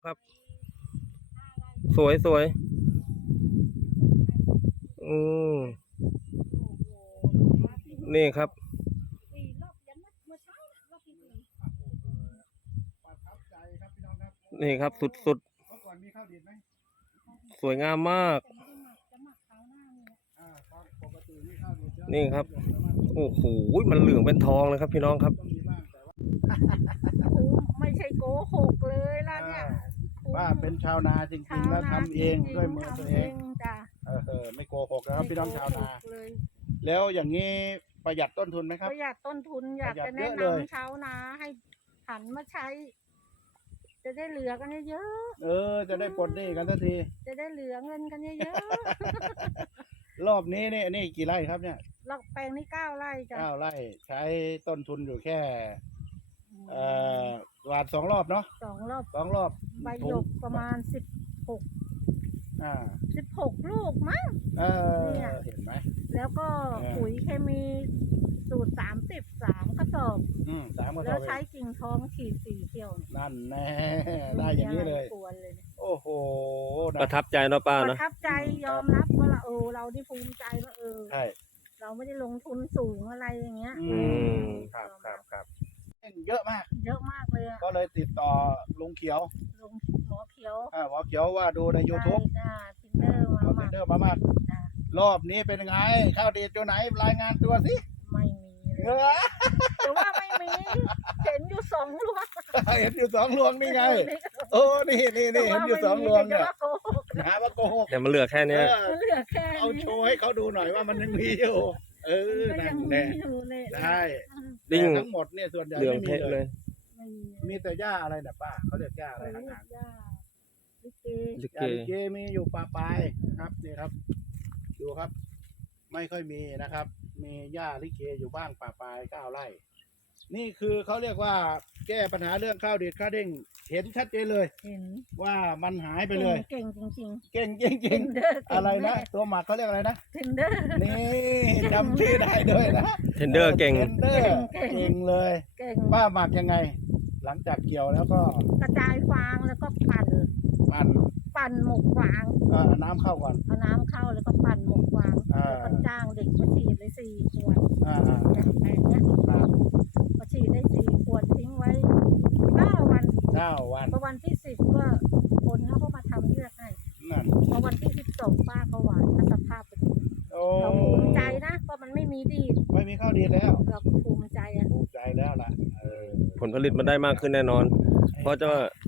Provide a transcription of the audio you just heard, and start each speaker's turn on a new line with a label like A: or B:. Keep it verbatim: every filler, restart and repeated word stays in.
A: ครับสวยสวยอืมนี่ครับนี่ครับสุดสุดสวยงามมากนี่ครับโอ้โหมันเหลืองเป็นทองเลยครับพี่น้องครับ
B: ไม่ใช่โกหกเลยล่ะเนี่ย
C: ว่าเป็นชาวนาจริงๆแล้วทำเองด้วยมือตัวเอง
B: จ้ะ
C: เออไม่โกหกนะครับพี่น้องชาวนาแล้วอย่างนี้ประหยัดต้นทุนไหมครับ
B: ประหยัดต้นทุนอยากจะแนะนำชาวนาให้หันมาใช้ จะได้เหลือกันเยอะ
C: ๆเออจะได้ปลดหนี้กันทันที
B: จะได้เหลือเงินกันเยอะ
C: ๆรอบนี้เนี่ยนี่กี่ไร่ครับเนี่ย
B: รอบแปลงนี้เก้าไร่จ้ะ
C: เก้าไร่ใช้ต้นทุนอยู่แค่เอ่อหวานสองรอบเนาะ
B: สองรอบ
C: สองรอบ
B: ใบหยกประมาณสิบหก
C: อ่า
B: สิบหกลูกมั้ง
C: เออเห็นไหม
B: แล้วก็ปุ๋ยเคมีสูตรสามสิบสามกระสอบ
C: อืมสามกระสอบ
B: แล้วใช้กิ่งทองขีดสี่เที่ยว
C: นั่นแน่ได้อย่างนี้เลยโอ้โห
A: ประทับใจเนาะป้า
B: ป
A: เนาะ
B: ระทับใจยอมรับว่าเราเออเราได้ภูมิใจว่าเออ
C: ใช่
B: เราไม่ได้ลงทุนสูงอะไรอย่างเงี้ย
C: อืมครับครับครับเยอะมาก
B: เยอะมากเลย
C: ก็เลยติดต่อลุงเขียว
B: ลุงหมอเขียว
C: อ่าหมอเขียวว่าดูใน ยูทูบ
B: ทินเดอร์มา
C: ทินเดอร์มามากรอบนี้เป็นไงข้าวดีตัวไหนรายงานตัวสิ
B: ไม่มีเลยแต่ว่าไม่มีเห็นอยู่สองลวง
C: เห็นอยู่สองลวงนี่ไงโอ้นี่นี่นี่เห็นอยู่สองลวงเนี่ยหาว่าโกหก
A: แต่มันเหลือแค่นี้
B: เหลือแค่
C: เอาโชว์ให้เขาดูหน่อยว่ามันยังมีอยู่เออนั่นแหละใช่
A: ดิ้ง
C: ทั้งหมดเนี่ยส่วนใหญ่
A: ไม่
C: มี
A: เลย
C: มีแต่หญ้าอะไรเนี่ยป้าเขาเรียกหญ้าอะไรนะ
B: หญ้าลิเก
C: ลิเกมีอยู่ป่าปลายครับนี่ครับดูครับไม่ค่อยมีนะครับมีหญ้าลิเกอยู่บ้างป่าปลายเก้าไร่นี่คือเขาเรียกว่าแก้ปัญหาเรื่องข้าวดีดข้าวเด้งเห็นชัดเจนเลย
B: เห็น
C: ว่ามันหายไปเลย
B: เก่งจริง
C: ๆเก่งจริงๆอะไรนะตัวหมักเขาเรียกอะไรนะ
B: เทนเดอร์
C: นี่จำชื่อได้ด้วยนะ
A: เทนเดอร์เก่ง
C: เทนเดอร์เก่งเลยป้าหมักยังไงหลังจากเกี่ยวแล้วก็
B: กระจายฟางแล้วก็ปั่น
C: ปั่น
B: ปั่นหมกฟาง
C: เอาน้ำเข้าก่อน
B: เอาน้ำเข้าแล้วก็ปั่นหมกฟางแล้วก็จ้างเด็กมาฉีดเลยสี่ขวดจากแปลงเนี้ยมาฉีดได้สี่ขวดทิ้งไว้เก้าวัน
C: เก้าวัน
B: พอวันที่สิบก็คนเขาก็มาทำเลือดให้พอวันที่สิบสองป้าก็หวานสภาพเป็นเราภูมิใจนะเพราะมันไม่มีดีด
C: ไม่มีข้าวดีแล้ว
B: เราภูมิใจอ่ะ
C: ภูมิใจแล้วล่ะ
A: ผลผลิตมันได้มากขึ้นแน่นอนเพราะจะ